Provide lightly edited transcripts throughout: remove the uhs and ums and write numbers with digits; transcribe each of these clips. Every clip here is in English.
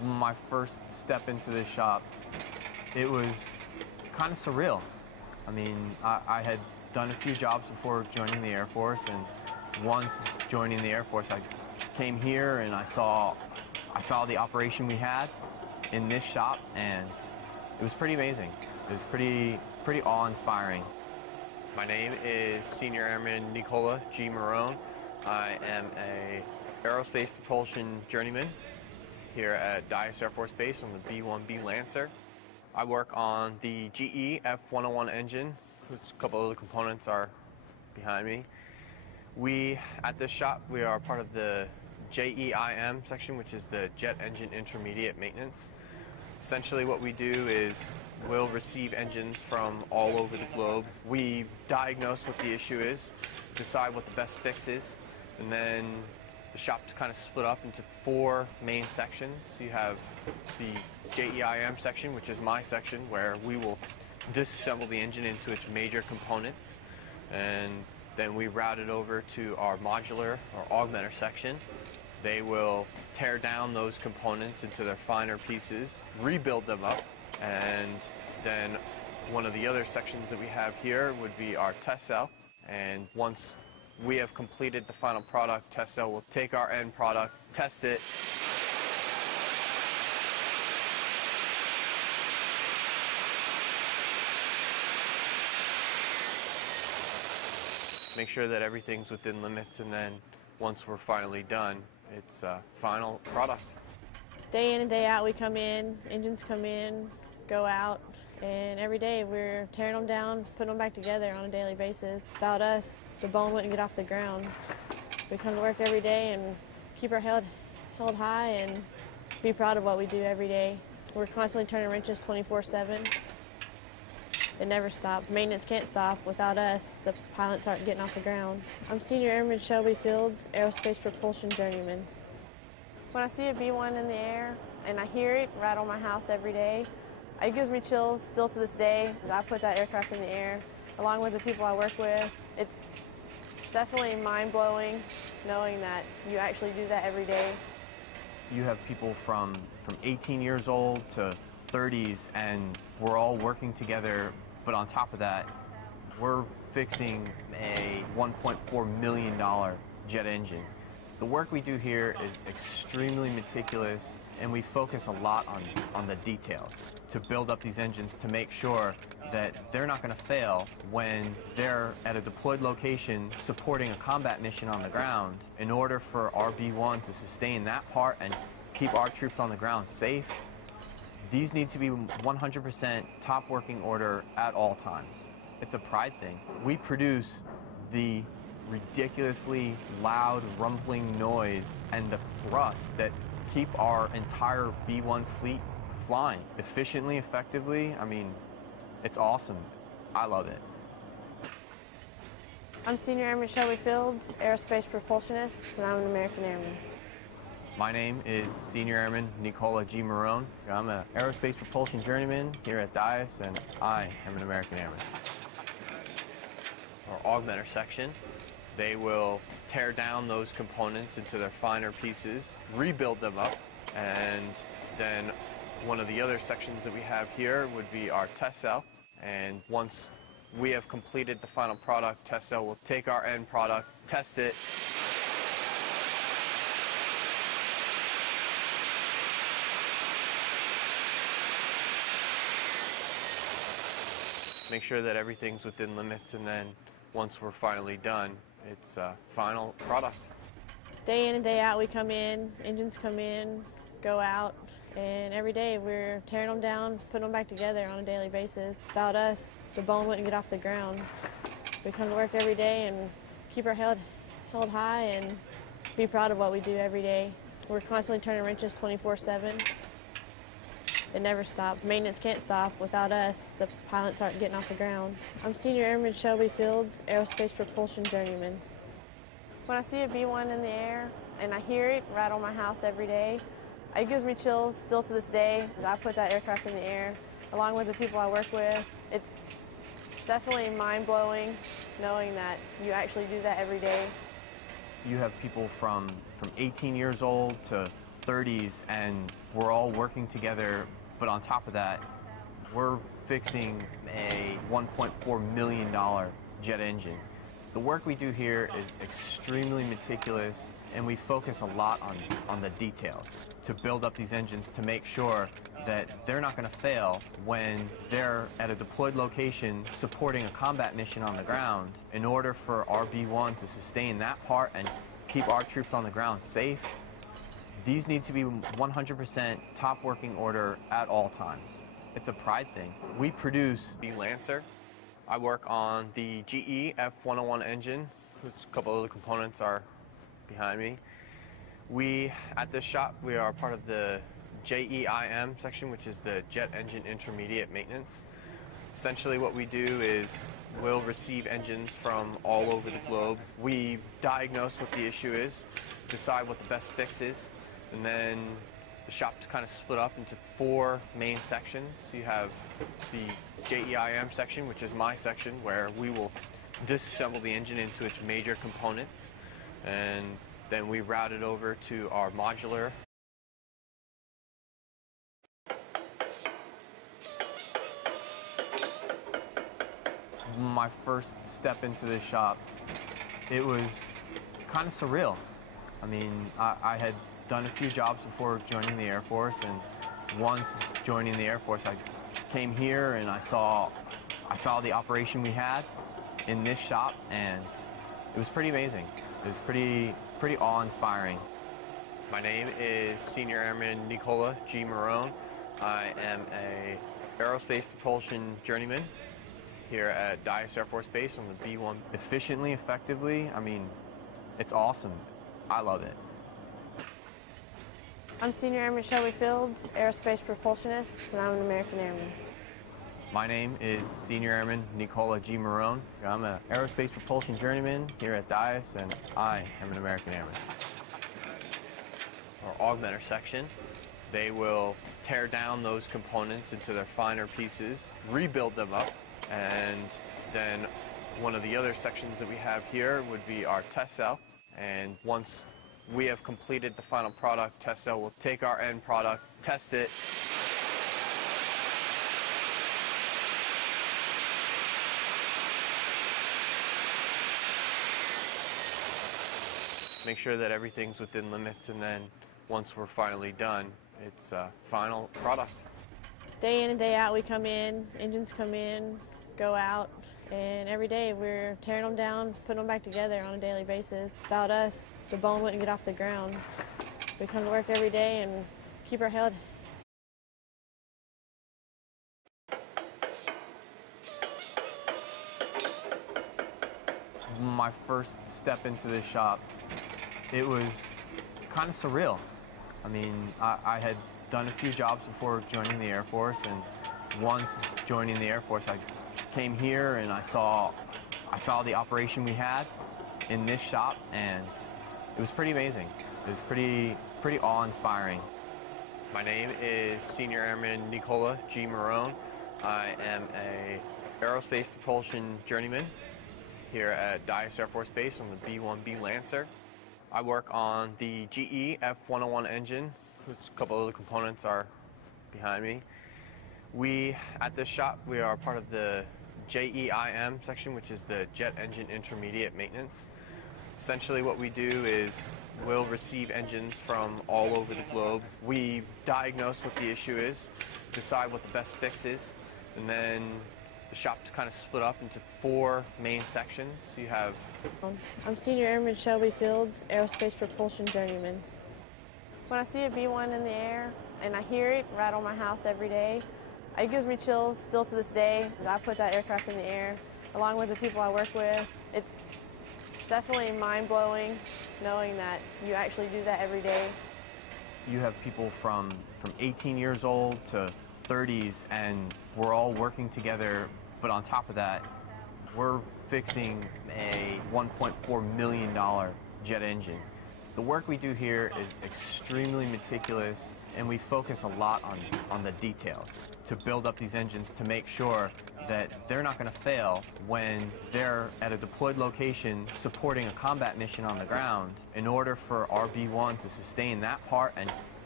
my first step into this shop, it was kind of surreal. I mean, I had done a few jobs before joining the Air Force, and once joining the Air Force, I came here and I saw the operation we had in this shop, and it was pretty amazing. It was pretty awe-inspiring. My name is Senior Airman Nicola G. Marone. I am a aerospace propulsion journeyman here at Dias Air Force Base on the B-1 Lancer. I work on the GE F101 engine, which a couple of the components are behind me. At this shop, we are part of the JEIM section, which is the Jet Engine Intermediate Maintenance. Essentially what we do is we'll receive engines from all over the globe. We diagnose what the issue is, decide what the best fix is, and then the shop's kind of split up into 4 main sections. You have the JEIM section, which is my section, where we will disassemble the engine into its major components, and then we route it over to our modular or augmenter section. They will tear down those components into their finer pieces, rebuild them up, and then one of the other sections that we have here would be our test cell. And once we have completed the final product, test cell will take our end product, test it, make sure that everything's within limits, and then once we're finally done, it's a final product. Day in and day out we come in, engines come in, go out, and every day we're tearing them down, putting them back together on a daily basis. Without us, the bone wouldn't get off the ground. We come to work every day and keep our head held high and be proud of what we do every day. We're constantly turning wrenches 24/7. It never stops. Maintenance can't stop. Without us, the pilots aren't getting off the ground. I'm Senior Airman Shelby Fields, Aerospace Propulsion Journeyman. When I see a B-1 in the air and I hear it rattle my house every day, it gives me chills still to this day. I put that aircraft in the air along with the people I work with. It's definitely mind-blowing knowing that you actually do that every day. You have people from 18 years old to 30s, and we're all working together, but on top of that, we're fixing a $1.4 million jet engine. The work we do here is extremely meticulous, and we focus a lot on the details to build up these engines to make sure that they're not going to fail when they're at a deployed location supporting a combat mission on the ground. In order for our B-1 to sustain that part and keep our troops on the ground safe, these need to be 100% top working order at all times. It's a pride thing. We produce the ridiculously loud rumbling noise and the thrust that keep our entire B-1 fleet flying efficiently, effectively. I mean, it's awesome. I love it. I'm Senior Airman Shelby Fields, Aerospace Propulsionist, and I'm an American Airman. My name is Senior Airman Nicola G. Marone. I'm an aerospace propulsion journeyman here at Dias, and I am an American Airman. Our augmenter section, they will tear down those components into their finer pieces, rebuild them up, and then one of the other sections that we have here would be our test cell. And once we have completed the final product, test cell will take our end product, test it, make sure that everything's within limits, and then once we're finally done, it's a final product. Day in and day out we come in, engines come in, go out, and every day we're tearing them down, putting them back together on a daily basis. Without us, the bone wouldn't get off the ground. We come to work every day and keep our head held high and be proud of what we do every day. We're constantly turning wrenches 24/7. It never stops. Maintenance can't stop. Without us, the pilots aren't getting off the ground. I'm Senior Airman Shelby Fields, Aerospace Propulsion Journeyman. When I see a B-1 in the air and I hear it rattle my house every day, it gives me chills still to this day. I put that aircraft in the air along with the people I work with. It's definitely mind-blowing knowing that you actually do that every day. You have people from 18 years old to 30s and we're all working together, but on top of that, we're fixing a $1.4 million jet engine. The work we do here is extremely meticulous, and we focus a lot on the details to build up these engines to make sure that they're not going to fail when they're at a deployed location supporting a combat mission on the ground. In order for our B-1 to sustain that part and keep our troops on the ground safe, these need to be 100% top working order at all times. It's a pride thing. We produce the Lancer. I work on the GE F101 engine, which a couple of the components are behind me. At this shop, we are part of the JEIM section, which is the Jet Engine Intermediate Maintenance. Essentially what we do is we'll receive engines from all over the globe. We diagnose what the issue is, decide what the best fix is, and then the shop's kind of split up into 4 main sections. You have the JEIM section, which is my section, where we will disassemble the engine into its major components, and then we route it over to our modular. My first step into this shop, it was kind of surreal. I mean, I had done a few jobs before joining the Air Force, and once joining the Air Force, I came here and I saw the operation we had in this shop, and it was pretty amazing. It was pretty awe-inspiring. My name is Senior Airman Nicola G. Marone. I am a aerospace propulsion journeyman here at Dyess Air Force Base on the B-1. Efficiently, effectively, I mean, it's awesome. I love it. I'm Senior Airman Shelby Fields, aerospace propulsionist, and I'm an American Airman. My name is Senior Airman Nicola G. Marone. I'm an aerospace propulsion journeyman here at Dyess, and I am an American Airman. Our augmenter section, they will tear down those components into their finer pieces, rebuild them up, and then one of the other sections that we have here would be our test cell. And once we have completed the final product, test cell will take our end product, test it, make sure that everything's within limits, and then once we're finally done, it's a final product. Day in and day out, we come in, engines come in, go out, and every day we're tearing them down, putting them back together on a daily basis. Without us, the bone wouldn't get off the ground. We come to work every day and keep our head. My first step into this shop, it was kind of surreal. I mean, I had done a few jobs before joining the Air Force, and once joining the Air Force, I came here and I saw the operation we had in this shop, and it was pretty amazing. It was pretty awe-inspiring. My name is Senior Airman Nicola G. Marone. I am a aerospace propulsion journeyman here at Dyess Air Force Base on the B-1 Lancer. I work on the GE F101 engine, which a couple of the components are behind me. At this shop, we are part of the JEIM section, which is the Jet Engine Intermediate Maintenance. Essentially what we do is we'll receive engines from all over the globe. We diagnose what the issue is, decide what the best fix is, and then the shop's kind of split up into 4 main sections. You have... I'm Senior Airman Shelby Fields, aerospace propulsion journeyman. When I see a B-1 in the air and I hear it right on my house every day, it gives me chills still to this day. I put that aircraft in the air along with the people I work with. It's definitely mind-blowing knowing that you actually do that every day. You have people from 18 years old to 30s, and we're all working together, but on top of that, we're fixing a $1.4 million jet engine. The work we do here is extremely meticulous, and we focus a lot on the details to build up these engines to make sure that they're not going to fail when they're at a deployed location supporting a combat mission on the ground. In order for our B-1 to sustain that part and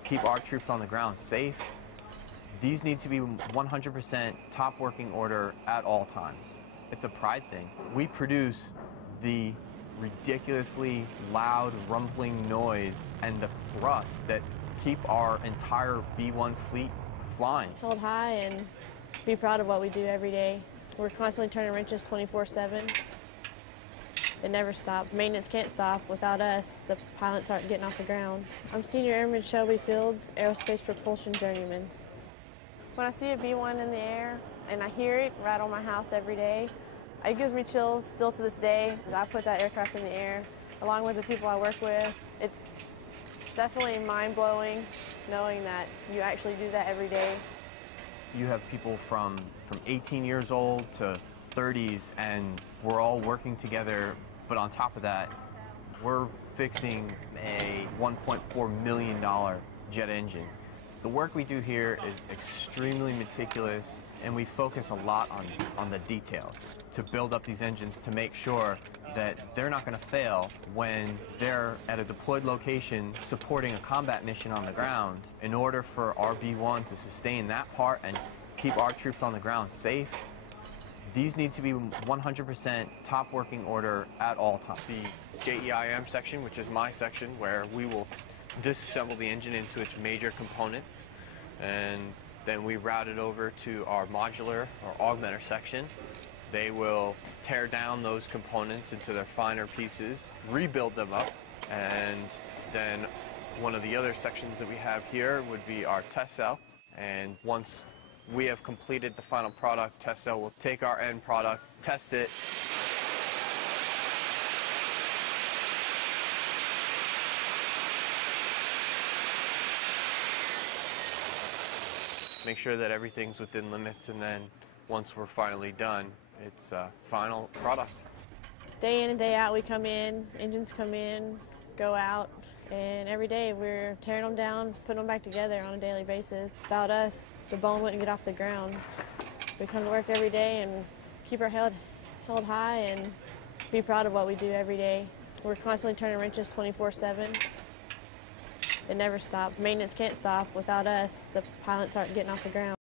keep our troops on the ground safe. These need to be 100% top working order at all times. It's a pride thing. We produce the ridiculously loud rumbling noise and the thrust that keep our entire B-1 fleet flying. Hold high and be proud of what we do every day. We're constantly turning wrenches 24/7. It never stops. Maintenance can't stop. Without us, the pilots aren't getting off the ground. I'm Senior Airman Shelby Fields, Aerospace Propulsion Journeyman. When I see a B-1 in the air and I hear it rattle my house every day, it gives me chills still to this day. I put that aircraft in the air along with the people I work with. It's definitely mind-blowing knowing that you actually do that every day. You have people from 18 years old to 30s, and we're all working together, but on top of that, we're fixing a $1.4 million jet engine. The work we do here is extremely meticulous, and we focus a lot on the details to build up these engines to make sure that they're not going to fail when they're at a deployed location supporting a combat mission on the ground. In order for our B-1 to sustain that part and keep our troops on the ground safe, these need to be 100% top working order at all times. The JEIM section, which is my section, where we will disassemble the engine into its major components, and then we route it over to our modular or augmenter section. They will tear down those components into their finer pieces, rebuild them up, and then one of the other sections that we have here would be our test cell. And once we have completed the final product, test cell will take our end product, test it, make sure that everything's within limits, and then once we're finally done, it's a final product. Day in and day out, we come in, engines come in, go out, and every day we're tearing them down, putting them back together on a daily basis. Without us, the bone wouldn't get off the ground. We come to work every day and keep our head held high and be proud of what we do every day. We're constantly turning wrenches 24/7. It never stops. Maintenance can't stop. Without us, the pilots aren't getting off the ground.